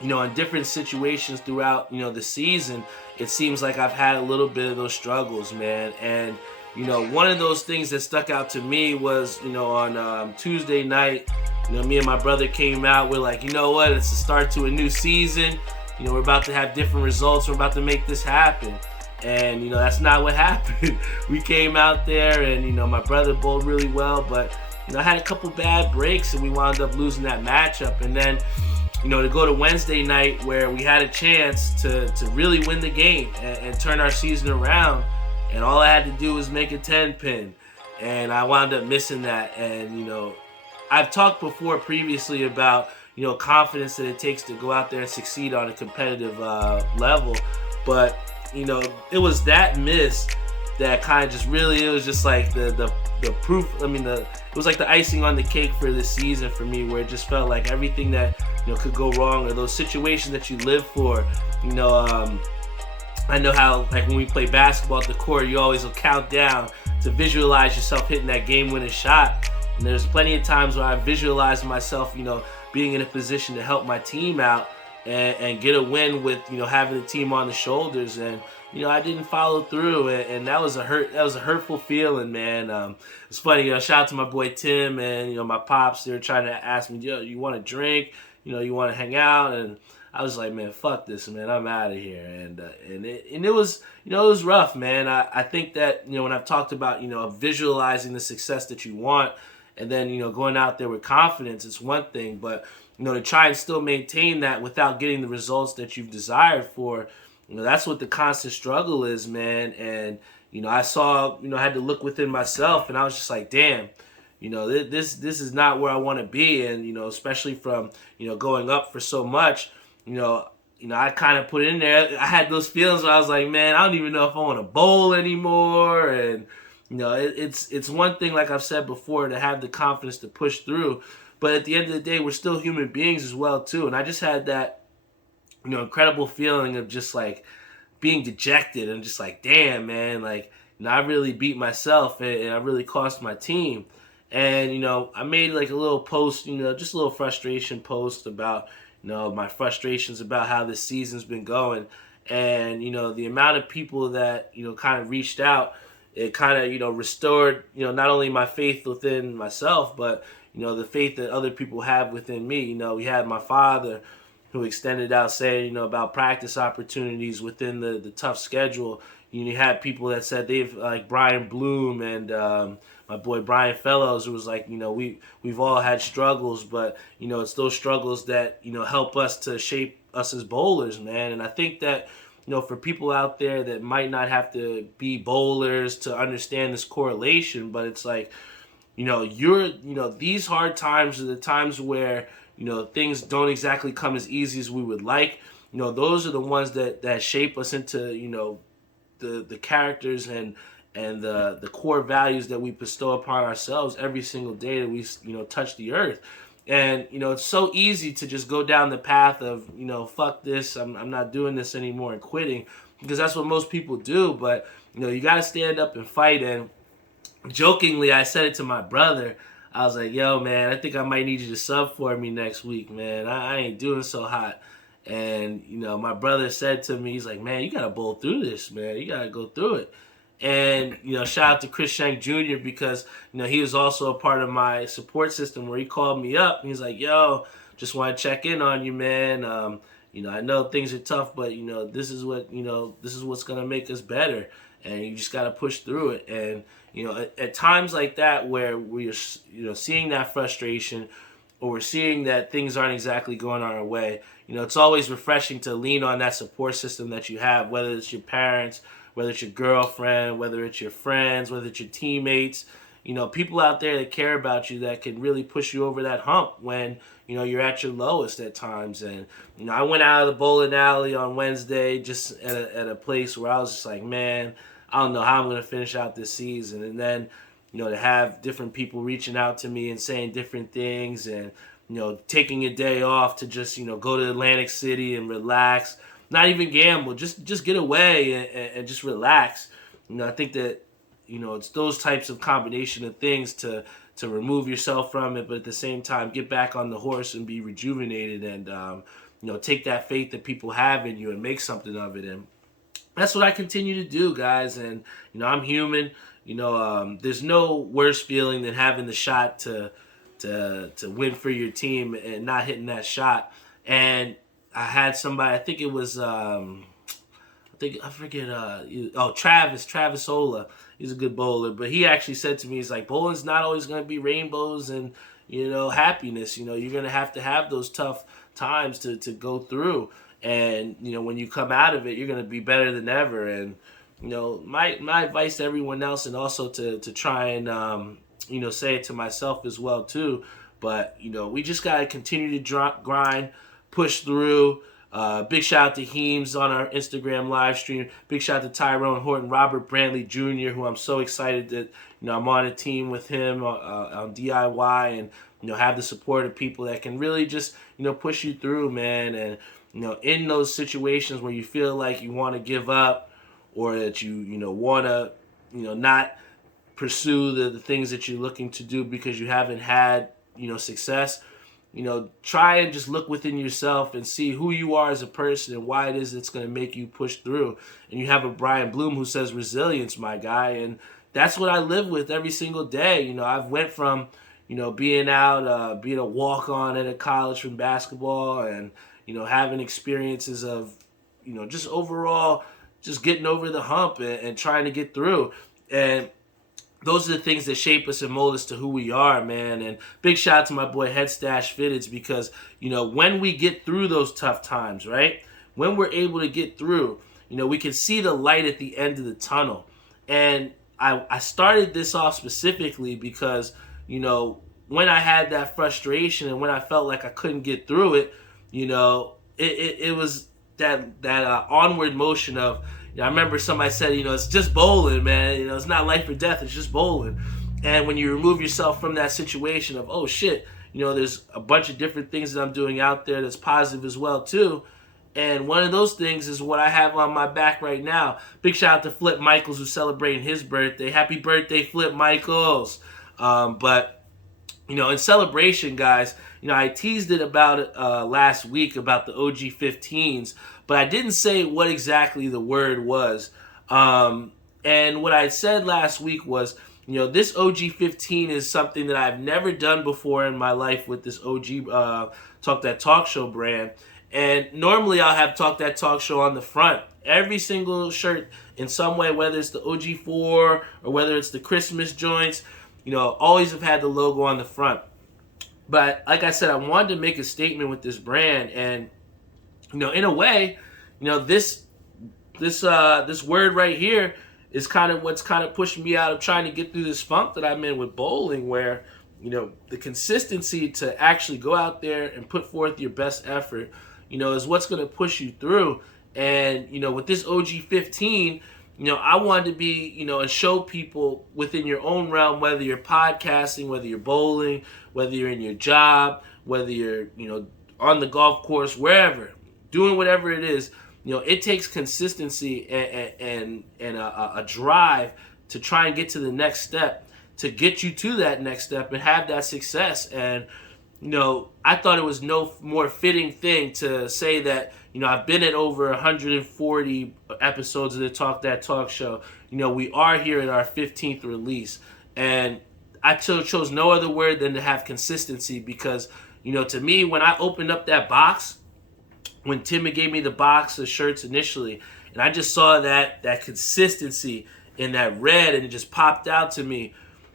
in different situations throughout, the season, it seems like I've had a little bit of those struggles, man. And, one of those things that stuck out to me was, on Tuesday night, me and my brother came out. We're like, you know what? It's the start to a new season. We're about to have different results. We're about to make this happen. And, that's not what happened. We came out there and, my brother bowled really well, but, I had a couple bad breaks and we wound up losing that matchup. And then, to go to Wednesday night where we had a chance to really win the game and turn our season around. And all I had to do was make a 10 pin. And I wound up missing that. And, I've talked before previously about, confidence that it takes to go out there and succeed on a competitive level. But, it was that miss that kind of just really, it was just like the proof. I mean, it was like the icing on the cake for this season for me, where it just felt like everything that, could go wrong, or those situations that you live for, I know how, like, when we play basketball at the court, you always will count down to visualize yourself hitting that game-winning shot. And there's plenty of times where I visualize myself, being in a position to help my team out and get a win with, having the team on the shoulders. And, I didn't follow through, and that was a hurtful feeling, man. It's funny, shout out to my boy Tim and, my pops. They were trying to ask me, yo, you want to drink? You want to hang out? And I was like, man, fuck this, man. I'm out of here. And it was, it was rough, man. I think that, when I've talked about, visualizing the success that you want, and then, going out there with confidence, it's one thing. But, to try and still maintain that without getting the results that you've desired for, that's what the constant struggle is, man. And, I saw, I had to look within myself, and I was just like, damn, this is not where I want to be. And, especially from, going up for so much, I kind of put it in there. I had those feelings where I was like, man, I don't even know if I want to bowl anymore. And, it's one thing, like I've said before, to have the confidence to push through. But at the end of the day, we're still human beings as well, too. And I just had that, incredible feeling of just, like, being dejected and just like, damn, man, like, I really beat myself and I really cost my team. And, I made, like, a little post, just a little frustration post about, my frustrations about how this season's been going. And, the amount of people that, kind of reached out, it kind of, restored, not only my faith within myself, but, the faith that other people have within me. We had my father who extended out saying, about practice opportunities within the tough schedule. You had people that said they've, like Brian Bloom and my boy Brian Fellows, who was like, we've all had struggles, but, it's those struggles that, help us to shape us as bowlers, man. And I think that, for people out there that might not have to be bowlers to understand this correlation, but it's like, these hard times are the times where, things don't exactly come as easy as we would like. Those are the ones that shape us into, the characters and the core values that we bestow upon ourselves every single day that we, touch the earth. And, it's so easy to just go down the path of, fuck this, I'm not doing this anymore and quitting, because that's what most people do. But, you got to stand up and fight. And jokingly, I said it to my brother. I was like, yo, man, I think I might need you to sub for me next week, man. I ain't doing so hot. And, my brother said to me, he's like, man, you got to bowl through this, man. You got to go through it. And, shout out to Chris Shank Jr. because, he was also a part of my support system where he called me up. And he's like, yo, just want to check in on you, man. I know things are tough, but, this is what's going to make us better. And you just got to push through it. And, at times like that where we're, seeing that frustration, or we're seeing that things aren't exactly going our way, it's always refreshing to lean on that support system that you have, whether it's your parents, whether it's your girlfriend, whether it's your friends, whether it's your teammates, people out there that care about you, that can really push you over that hump when, you're at your lowest at times. And, I went out of the bowling alley on Wednesday just at a place where I was just like, man, I don't know how I'm going to finish out this season. And then, to have different people reaching out to me and saying different things, and, taking a day off to just, go to Atlantic City and relax, not even gamble, just get away and just relax. I think that, it's those types of combination of things to remove yourself from it, but at the same time, get back on the horse and be rejuvenated. And, take that faith that people have in you and make something of it. And that's what I continue to do, guys. And, I'm human. There's no worse feeling than having the shot to win for your team and not hitting that shot. And I had somebody, I think it was, Travis Ola. He's a good bowler, but he actually said to me, he's like, bowling's not always going to be rainbows and, happiness. You're going to have those tough times to go through. And, when you come out of it, you're going to be better than ever. And, my advice to everyone else, and also to try and, say it to myself as well, too. But, we just got to continue to grind, push through. Big shout out to Heems on our Instagram live stream. Big shout out to Tyrone Horton, Robert Brantley Jr., who I'm so excited that, I'm on a team with him on DIY and, have the support of people that can really just, push you through, man. And, in those situations where you feel like you want to give up, or that you want to, not pursue the things that you're looking to do because you haven't had, success, try and just look within yourself and see who you are as a person and why it is it's going to make you push through. And you have a Brian Bloom who says resilience, my guy. And that's what I live with every single day. I've went from, being out, being a walk-on at a college from basketball and, having experiences of, just overall, just getting over the hump and trying to get through. And those are the things that shape us and mold us to who we are, man. And big shout out to my boy Head Stash Fitteds, because, when we get through those tough times, right? When we're able to get through, we can see the light at the end of the tunnel. And I started this off specifically because, when I had that frustration and when I felt like I couldn't get through it, it was that onward motion of, I remember somebody said, it's just bowling, man. It's not life or death. It's just bowling. And when you remove yourself from that situation of, oh, shit, there's a bunch of different things that I'm doing out there that's positive as well, too. And one of those things is what I have on my back right now. Big shout out to Flip Michaels, who's celebrating his birthday. Happy birthday, Flip Michaels. But in celebration, guys, I teased it about it last week about the OG15s, but I didn't say what exactly the word was. And what I said last week was, this OG15 is something that I've never done before in my life with this OG Talk That Talk Show brand. And normally I'll have Talk That Talk Show on the front. Every single shirt in some way, whether it's the OG4 or whether it's the Christmas joints, always have had the logo on the front. But like I said, I wanted to make a statement with this brand, and in a way, this word right here is kind of what's kind of pushing me out of trying to get through this funk that I'm in with bowling, where the consistency to actually go out there and put forth your best effort, is what's going to push you through. And with this OG15, I wanted to be, and show people within your own realm, whether you're podcasting, whether you're bowling, whether you're in your job, whether you're, on the golf course, wherever, doing whatever it is, it takes consistency and a drive to try and get to the next step, to get you to that next step and have that success. And, I thought it was no more fitting thing to say that, I've been at over 140 episodes of the Talk That Talk Show. We are here at our 15th release. And I chose no other word than to have consistency, because, to me, when I opened up that box, when Timmy gave me the box of shirts initially, and I just saw that consistency in that red, and it just popped out to me.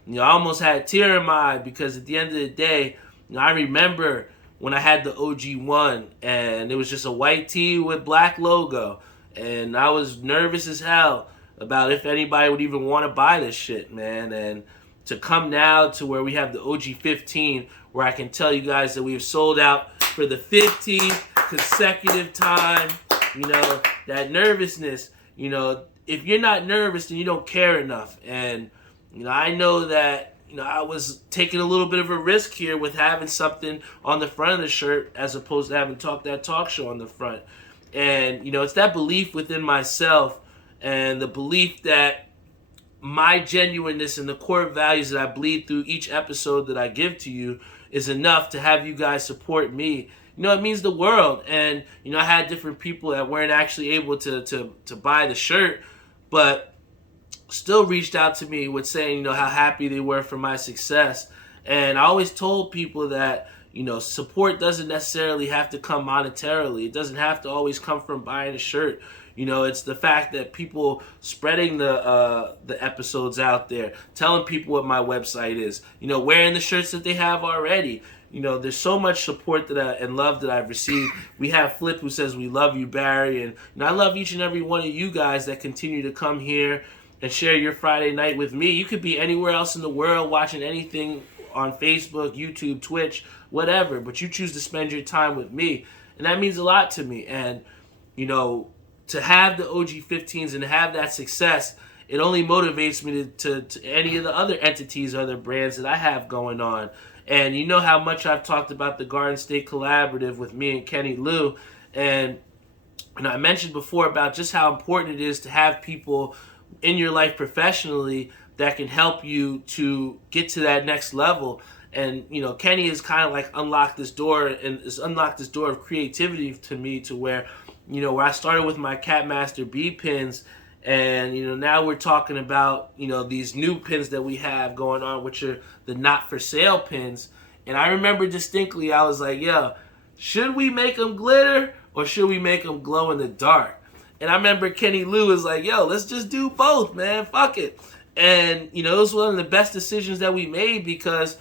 I almost had a tear in my eye, because at the end of the day, I remember when I had the OG1, and it was just a white tee with black logo, and I was nervous as hell about if anybody would even want to buy this shit, man. And to come now to where we have the OG15, where I can tell you guys that we've sold out for the 15th consecutive time, that nervousness, if you're not nervous, then you don't care enough. And, I know that, I was taking a little bit of a risk here with having something on the front of the shirt as opposed to having Talk That Talk Show on the front. And, it's that belief within myself and the belief that my genuineness and the core values that I bleed through each episode that I give to you is enough to have you guys support me, it means the world. And, I had different people that weren't actually able to buy the shirt, but still reached out to me with saying, how happy they were for my success. And I always told people that, support doesn't necessarily have to come monetarily. It doesn't have to always come from buying a shirt. It's the fact that people spreading the episodes out there, telling people what my website is, wearing the shirts that they have already. There's so much support and love that I've received. We have Flip who says, "We love you, Barry." And I love each and every one of you guys that continue to come here and share your Friday night with me. You could be anywhere else in the world watching anything on Facebook, YouTube, Twitch, whatever, but you choose to spend your time with me. And that means a lot to me. And, to have the OG15s and to have that success, it only motivates me to any of the other entities, other brands that I have going on. And you know how much I've talked about the Garden State Collaborative with me and Kenny Lou. And I mentioned before about just how important it is to have people in your life professionally that can help you to get to that next level. And, Kenny has kind of like unlocked this door of creativity to me, to where, where I started with my Catmaster B pins, and, now we're talking about, these new pins that we have going on, which are the not for sale pins. And I remember distinctly, I was like, yo, should we make them glitter or should we make them glow in the dark? And I remember Kenny Lou was like, yo, let's just do both, man. Fuck it. And, it was one of the best decisions that we made, because,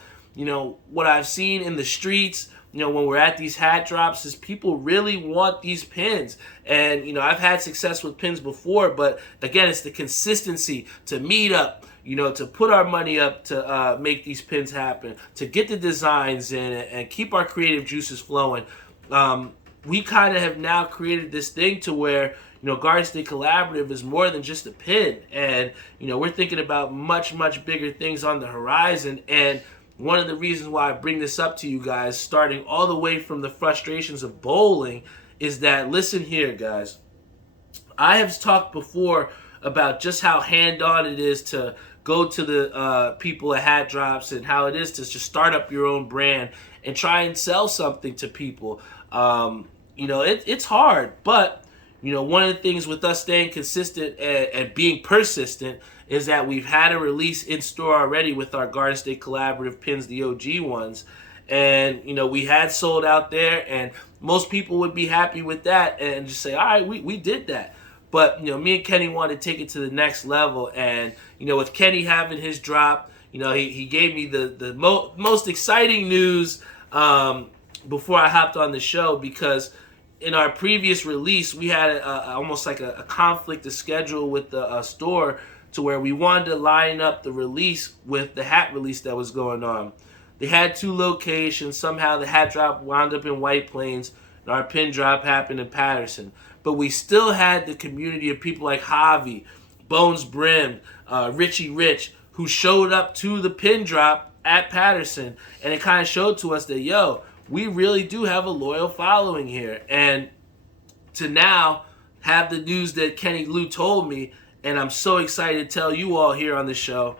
what I've seen in the streets, when we're at these hat drops, is people really want these pins. And, I've had success with pins before, but again, it's the consistency to meet up, to put our money up to make these pins happen, to get the designs in and keep our creative juices flowing. We kind of have now created this thing to where, Garden State Collaborative is more than just a pin. And, we're thinking about much, much bigger things on the horizon. And one of the reasons why I bring this up to you guys, starting all the way from the frustrations of bowling, is that, listen here, guys. I have talked before about just how hand-on it is to go to the people at hat drops, and how it is to just start up your own brand and try and sell something to people. It's hard, but one of the things with us staying consistent and being persistent is that we've had a release in store already with our Garden State Collaborative pins, the OG ones. And, we had sold out there, and most people would be happy with that and just say, all right, we did that. But, me and Kenny wanted to take it to the next level. And, with Kenny having his drop, he gave me the most exciting news before I hopped on the show, because in our previous release, we had almost like a conflict of schedule with the store, to where we wanted to line up the release with the hat release that was going on. They had two locations. Somehow the hat drop wound up in White Plains, and our pin drop happened in Patterson. But we still had the community of people like Javi, Bones Brim, Richie Rich, who showed up to the pin drop at Patterson. And it kind of showed to us that, yo, we really do have a loyal following here. And to now have the news that Kenny Lou told me, and I'm so excited to tell you all here on the show,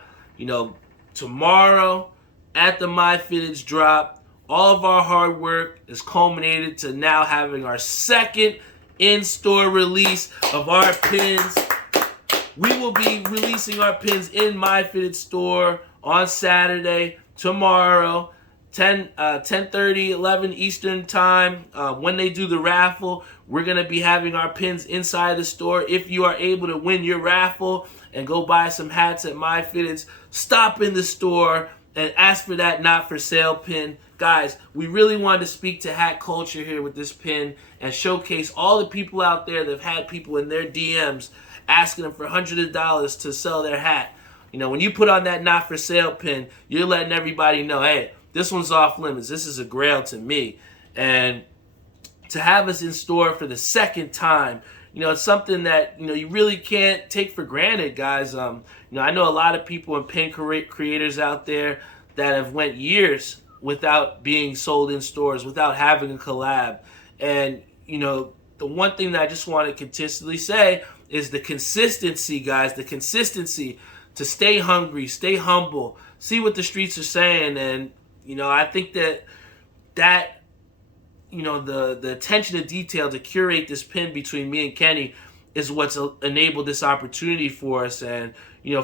tomorrow at the My Fitteds drop, all of our hard work is culminated to now having our second in-store release of our pins. We will be releasing our pins in My Fitteds store on Saturday, tomorrow, 10:30, 11 Eastern time. When they do the raffle, we're going to be having our pins inside the store. If you are able to win your raffle and go buy some hats at My Fitteds, stop in the store and ask for that not for sale pin. Guys, we really wanted to speak to hat culture here with this pin and showcase all the people out there that have had people in their DMs asking them for hundreds of dollars to sell their hat. When you put on that not for sale pin, you're letting everybody know, hey, this one's off limits. This is a grail to me. And to have us in store for the second time, it's something that, you really can't take for granted, guys. I know a lot of people and pin creators out there that have went years without being sold in stores, without having a collab. And, the one thing that I just want to consistently say is the consistency, guys, the consistency to stay hungry, stay humble, see what the streets are saying. And, I think that the attention to detail to curate this pin between me and Kenny is what's enabled this opportunity for us. And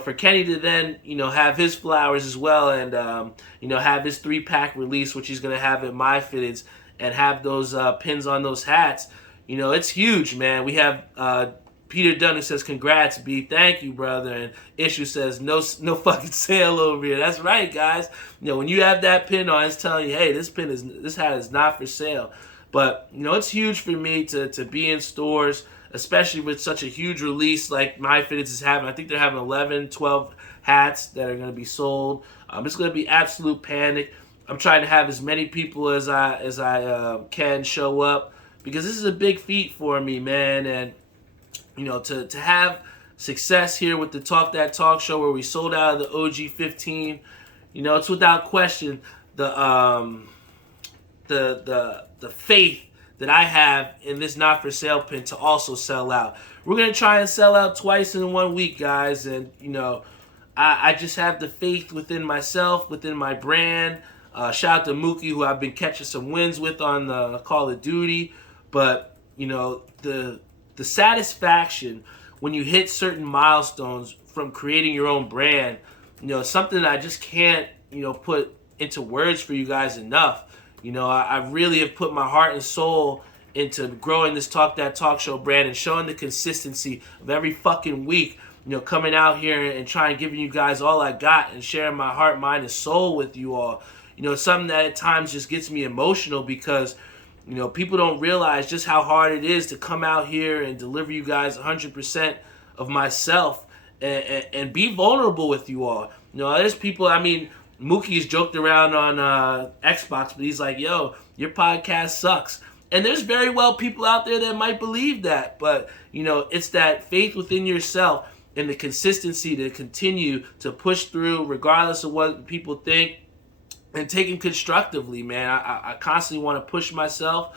for Kenny to then have his flowers as well, and have his 3-pack release, which he's gonna have at My Fitteds, and have those pins on those hats. It's huge, man. We have Peter Dunn, who says, "Congrats, B. Thank you, brother." And Issue says, no fucking sale over here. That's right, guys. When you have that pin on, it's telling you, hey, this hat is not for sale. But it's huge for me to be in stores, especially with such a huge release like My Fitteds is having. I think they're having 11, 12 hats that are going to be sold. It's going to be absolute panic. I'm trying to have as many people as I can show up, because this is a big feat for me, man. And to have success here with the Talk That Talk show, where we sold out of the OG15, it's without question the faith that I have in this not for sale pin to also sell out. We're gonna try and sell out twice in 1 week, guys, and I just have the faith within myself, within my brand. Shout out to Mookie, who I've been catching some wins with on the Call of Duty, but the satisfaction when you hit certain milestones from creating your own brand, something that I just can't, put into words for you guys enough. I really have put my heart and soul into growing this Talk That Talk show brand and showing the consistency of every fucking week, coming out here and trying giving you guys all I got and sharing my heart, mind, and soul with you all. It's something that at times just gets me emotional, because people don't realize just how hard it is to come out here and deliver you guys 100% of myself and be vulnerable with you all. There's people, Mookie's joked around on Xbox, but he's like, yo, your podcast sucks. And there's very well people out there that might believe that, but, it's that faith within yourself and the consistency to continue to push through regardless of what people think, and taking constructively, man. I constantly want to push myself,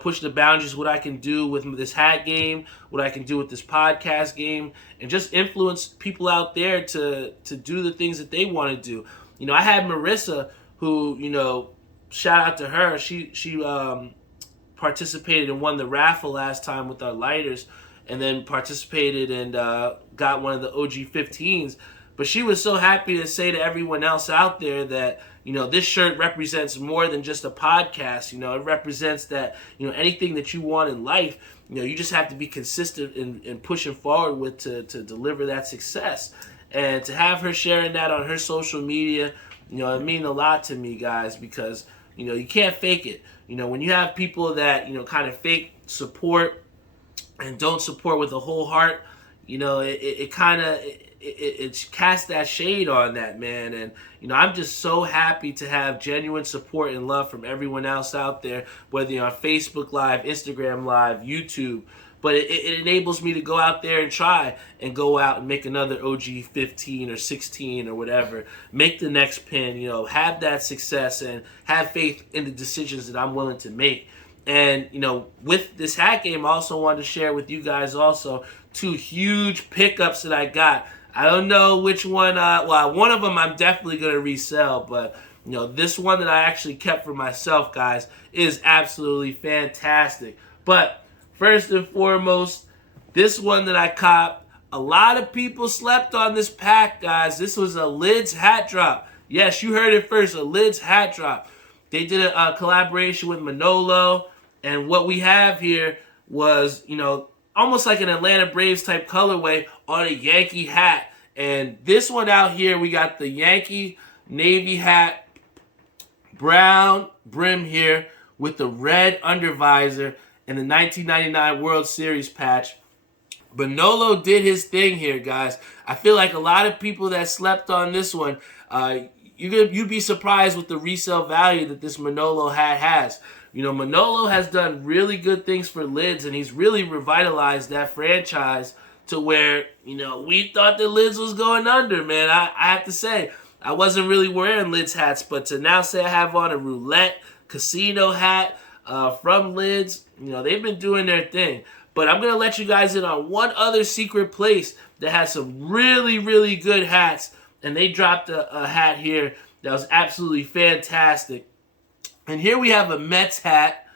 push the boundaries, what I can do with this hat game, what I can do with this podcast game, and just influence people out there to do the things that they want to do. I had Marissa, who, shout out to her. She participated and won the raffle last time with our lighters, and then participated and got one of the OG15s. But she was so happy to say to everyone else out there that, this shirt represents more than just a podcast. It represents that, anything that you want in life, you just have to be consistent in pushing forward with to deliver that success. And to have her sharing that on her social media, it means a lot to me, guys, because, you can't fake it. When you have people that, kind of fake support and don't support with a whole heart, it kind of... It's cast that shade on that, man. And, I'm just so happy to have genuine support and love from everyone else out there, whether you're on Facebook Live, Instagram Live, YouTube. But it enables me to go out there and try and go out and make another OG15 or 16 or whatever. Make the next pin, have that success and have faith in the decisions that I'm willing to make. And, with this hat game, I also wanted to share with you guys also 2 huge pickups that I got. I don't know which one, one of them I'm definitely going to resell, but, this one that I actually kept for myself, guys, is absolutely fantastic. But first and foremost, this one that I copped, a lot of people slept on this pack, guys. This was a Lids hat drop. Yes, you heard it first, a Lids hat drop. They did a collaboration with Manolo, and what we have here was, almost like an Atlanta Braves type colorway on a Yankee hat. And this one out here, we got the Yankee Navy hat, brown brim here with the red undervisor and the 1999 World Series patch. Manolo did his thing here, guys. I feel like a lot of people that slept on this one, you'd be surprised with the resale value that this Manolo hat has. Manolo has done really good things for Lids, and he's really revitalized that franchise to where, we thought the Lids was going under, man. I have to say, I wasn't really wearing Lids hats, but to now say I have on a roulette casino hat from Lids, they've been doing their thing. But I'm going to let you guys in on one other secret place that has some really, really good hats, and they dropped a hat here that was absolutely fantastic. And here we have a Mets hat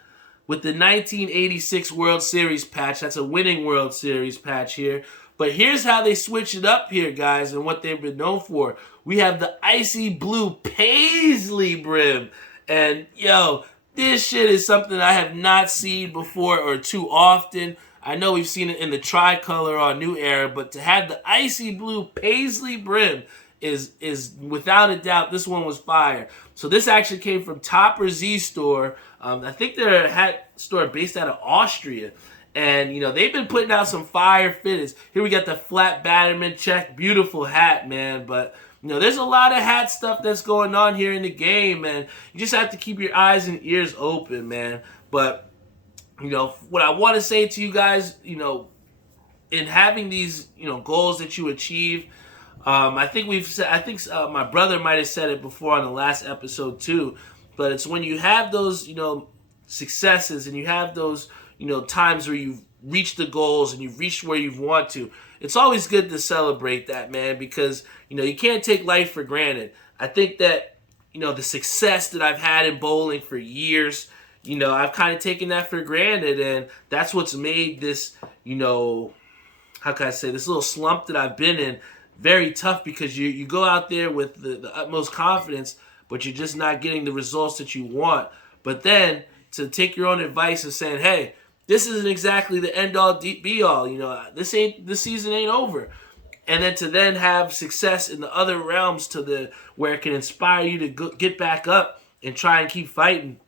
with the 1986 World Series patch. That's a winning World Series patch here. But here's how they switch it up here, guys, and what they've been known for. We have the icy blue paisley brim. And, yo, this shit is something I have not seen before or too often. I know we've seen it in the tricolor on New Era, but to have the icy blue paisley brim is without a doubt, this one was fire. So this actually came from Topper Z Store. I think they're a hat store based out of Austria. And, you know, they've been putting out some fire fitteds. Here we got the flat Batterman check. Beautiful hat, man. But, you know, there's a lot of hat stuff that's going on here in the game, man. You just have to keep your eyes and ears open, man. But, you know, what I want to say to you guys, you know, in having these, you know, goals that you achieve, I think my brother might have said it before on the last episode too, but it's when you have those, you know, successes and you have those, you know, times where you've reached the goals and you've reached where you want to, it's always good to celebrate that, man, because, you know, you can't take life for granted. I think that, you know, the success that I've had in bowling for years, you know, I've kind of taken that for granted, and that's what's made this, you know, how can I say, this little slump that I've been in very tough, because you go out there with the utmost confidence, but you're just not getting the results that you want. But then to take your own advice and saying, hey, this isn't exactly the end-all, be-all. You know, this season ain't over. And then to then have success in the other realms where it can inspire you to get back up and try and keep fighting.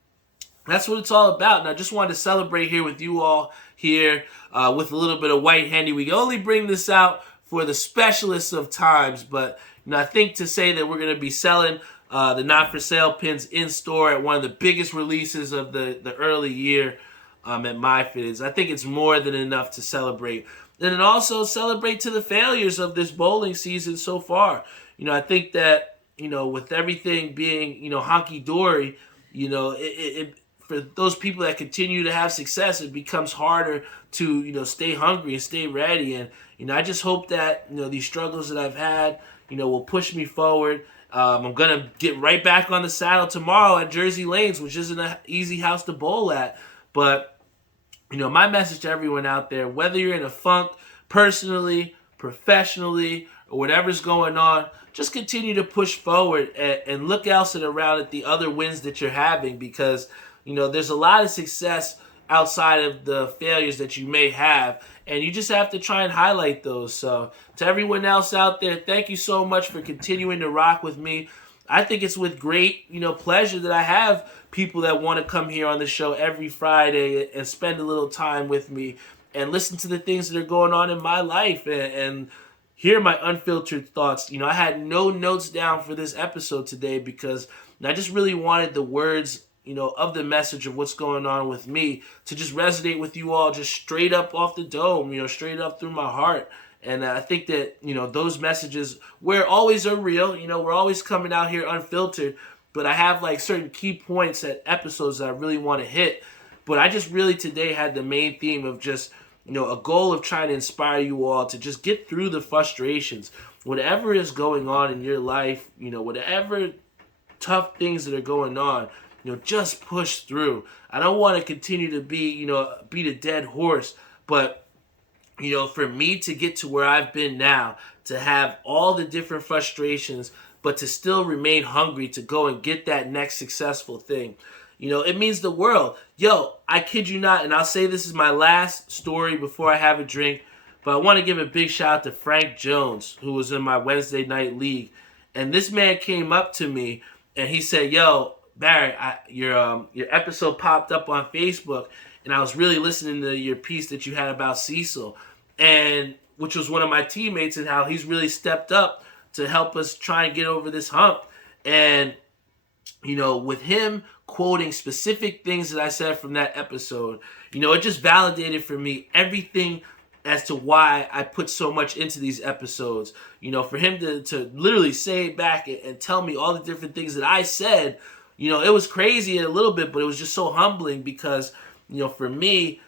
That's what it's all about. And I just wanted to celebrate here with you all here with a little bit of white Henny. We can only bring this out for the specialists of times. But, you know, I think to say that we're going to be selling the not-for-sale pins in-store at one of the biggest releases of the early year at My Fitteds, I think it's more than enough to celebrate. And then also celebrate to the failures of this bowling season so far. You know, I think that, you know, with everything being, you know, honky-dory, you know, it for those people that continue to have success, it becomes harder to, you know, stay hungry and stay ready. And, you know, I just hope that, you know, these struggles that I've had, you know, will push me forward. I'm going to get right back on the saddle tomorrow at Jersey Lanes, which isn't an easy house to bowl at. But, you know, my message to everyone out there, whether you're in a funk personally, professionally, or whatever's going on, just continue to push forward and look else and around at the other wins that you're having, because, you know, there's a lot of success outside of the failures that you may have, and you just have to try and highlight those. So to everyone else out there, thank you so much for continuing to rock with me. I think it's with great, you know, pleasure that I have people that want to come here on the show every Friday and spend a little time with me and listen to the things that are going on in my life and hear my unfiltered thoughts. You know, I had no notes down for this episode today because I just really wanted the words, you know, of the message of what's going on with me to just resonate with you all just straight up off the dome, you know, straight up through my heart. And I think that, you know, those messages, we're always are real. You know, we're always coming out here unfiltered. But I have, like, certain key points at episodes that I really want to hit. But I just really today had the main theme of just, you know, a goal of trying to inspire you all to just get through the frustrations. Whatever is going on in your life, you know, whatever tough things that are going on, you know, just push through. I don't want to continue to be, you know, beat a dead horse. But, you know, for me to get to where I've been now, to have all the different frustrations, but to still remain hungry to go and get that next successful thing, you know, it means the world. Yo, I kid you not, and I'll say this is my last story before I have a drink, but I want to give a big shout out to Frank Jones, who was in my Wednesday night league. And this man came up to me and he said, yo, Barry, your episode popped up on Facebook, and I was really listening to your piece that you had about Cecil, and which was one of my teammates, and how he's really stepped up to help us try and get over this hump. And, you know, with him quoting specific things that I said from that episode, you know, it just validated for me everything as to why I put so much into these episodes. You know, for him to literally say it back and tell me all the different things that I said, you know, it was crazy a little bit, but it was just so humbling because, you know, for me,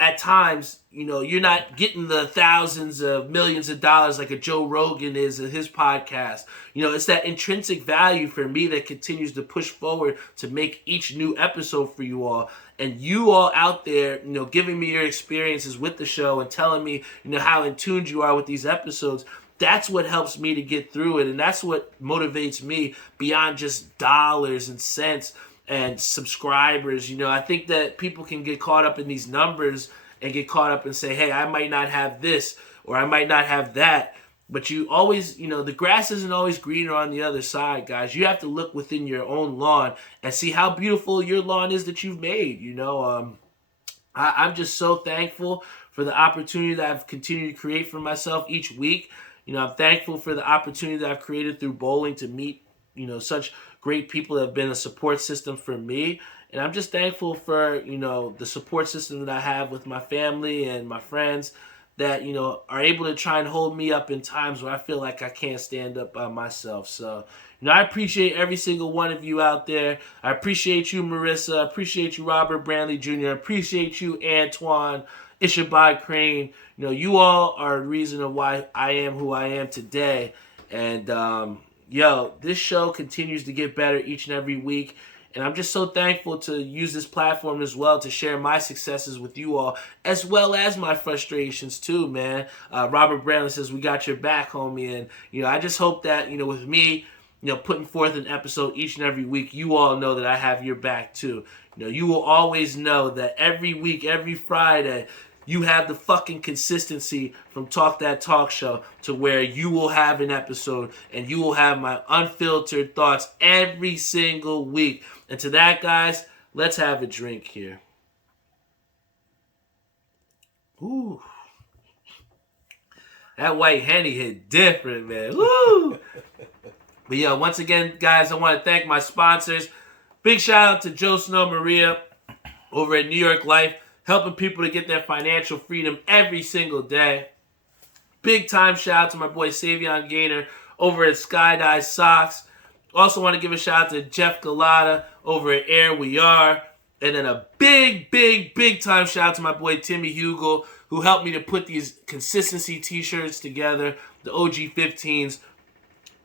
at times, you're not getting the thousands of millions of dollars like a Joe Rogan is in his podcast. It's that intrinsic value for me that continues to push forward to make each new episode for you all. And you all out there, giving me your experiences with the show and telling me, how in tune you are with these episodes. That's what helps me to get through it. And that's what motivates me beyond just dollars and cents and subscribers. I think that people can get caught up in these numbers and get caught up and say, hey, I might not have this or I might not have that. But you always, the grass isn't always greener on the other side, guys. You have to look within your own lawn and see how beautiful your lawn is that you've made. I'm just so thankful for the opportunity that I've continued to create for myself each week. I'm thankful for the opportunity that I've created through bowling to meet, such great people that have been a support system for me. And I'm just thankful for, the support system that I have with my family and my friends that, are able to try and hold me up in times where I feel like I can't stand up by myself. So, I appreciate every single one of you out there. I appreciate you, Marissa. I appreciate you, Robert Brantley Jr. I appreciate you, Antoine, Ishabai Crane. You all are the reason of why I am who I am today. And, this show continues to get better each and every week. And I'm just so thankful to use this platform as well to share my successes with you all, as well as my frustrations too, man. Robert Brown says, we got your back, homie. And, I just hope that, with me, putting forth an episode each and every week, you all know that I have your back too. You will always know that every week, every Friday, you have the fucking consistency from Talk That Talk Show to where you will have an episode and you will have my unfiltered thoughts every single week. And to that, guys, let's have a drink here. Ooh. That white Henny hit different, man. Woo! But once again, guys, I want to thank my sponsors. Big shout out to Joe Snow Maria over at New York Life, helping people to get their financial freedom every single day. Big time shout out to my boy Savion Gaynor over at Skydive Socks. Also want to give a shout out to Jeff Galata over at Air We Are. And then a big time shout out to my boy Timmy Hugel, who helped me to put these consistency t-shirts together, the OG15s.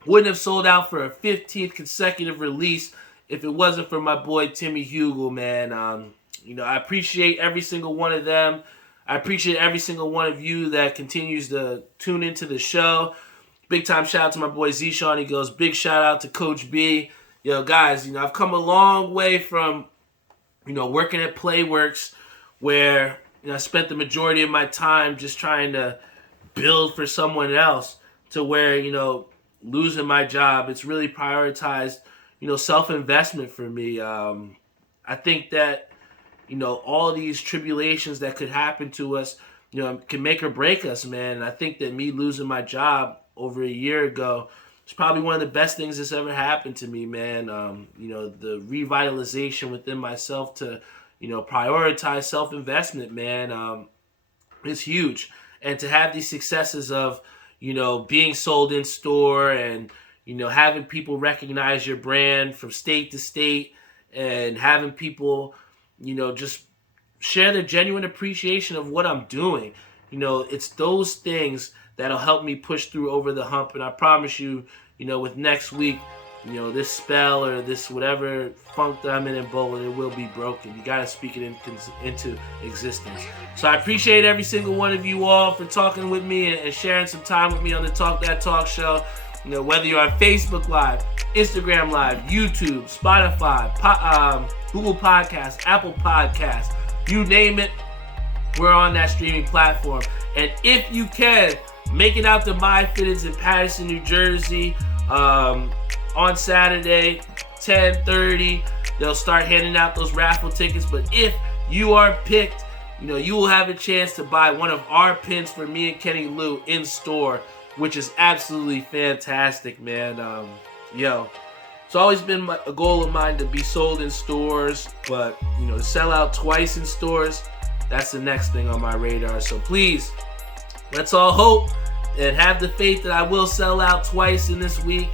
Wouldn't have sold out for a 15th consecutive release if it wasn't for my boy Timmy Hugel, man. I appreciate every single one of them. I appreciate every single one of you that continues to tune into the show. Big time shout out to my boy Zeshawn. He goes, big shout out to Coach B. Guys, I've come a long way from, working at Playworks where, I spent the majority of my time just trying to build for someone else to where, losing my job, it's really prioritized, self-investment for me. I think that, all these tribulations that could happen to us, can make or break us, man. And I think that me losing my job over a year ago is probably one of the best things that's ever happened to me, man. The revitalization within myself to, prioritize self-investment, man, is huge. And to have these successes of, being sold in store and, having people recognize your brand from state to state and having people, just share their genuine appreciation of what I'm doing. It's those things that'll help me push through over the hump. And I promise you, with next week, this spell or this whatever funk that I'm in bowling, it will be broken. You got to speak it into existence. So I appreciate every single one of you all for talking with me and sharing some time with me on the Talk That Talk Show. Whether you're on Facebook Live, Instagram Live, YouTube, Spotify, Google Podcasts, Apple Podcasts, you name it, we're on that streaming platform. And if you can, make it out to My Fitteds in Patterson, New Jersey on Saturday, 10:30. They'll start handing out those raffle tickets. But if you are picked, you will have a chance to buy one of our pins for me and Kenny Lou in store, which is absolutely fantastic, man. It's always been a goal of mine to be sold in stores, but, to sell out twice in stores, that's the next thing on my radar. So please, let's all hope and have the faith that I will sell out twice in this week.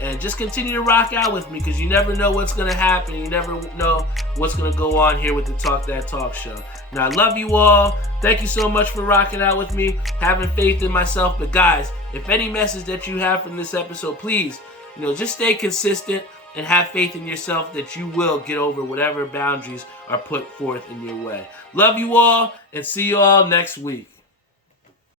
And just continue to rock out with me, because you never know what's going to happen. You never know what's going to go on here with the Talk That Talk show. Now, I love you all. Thank you so much for rocking out with me, having faith in myself. But guys, if any message that you have from this episode, please, just stay consistent and have faith in yourself that you will get over whatever boundaries are put forth in your way. Love you all, and see you all next week.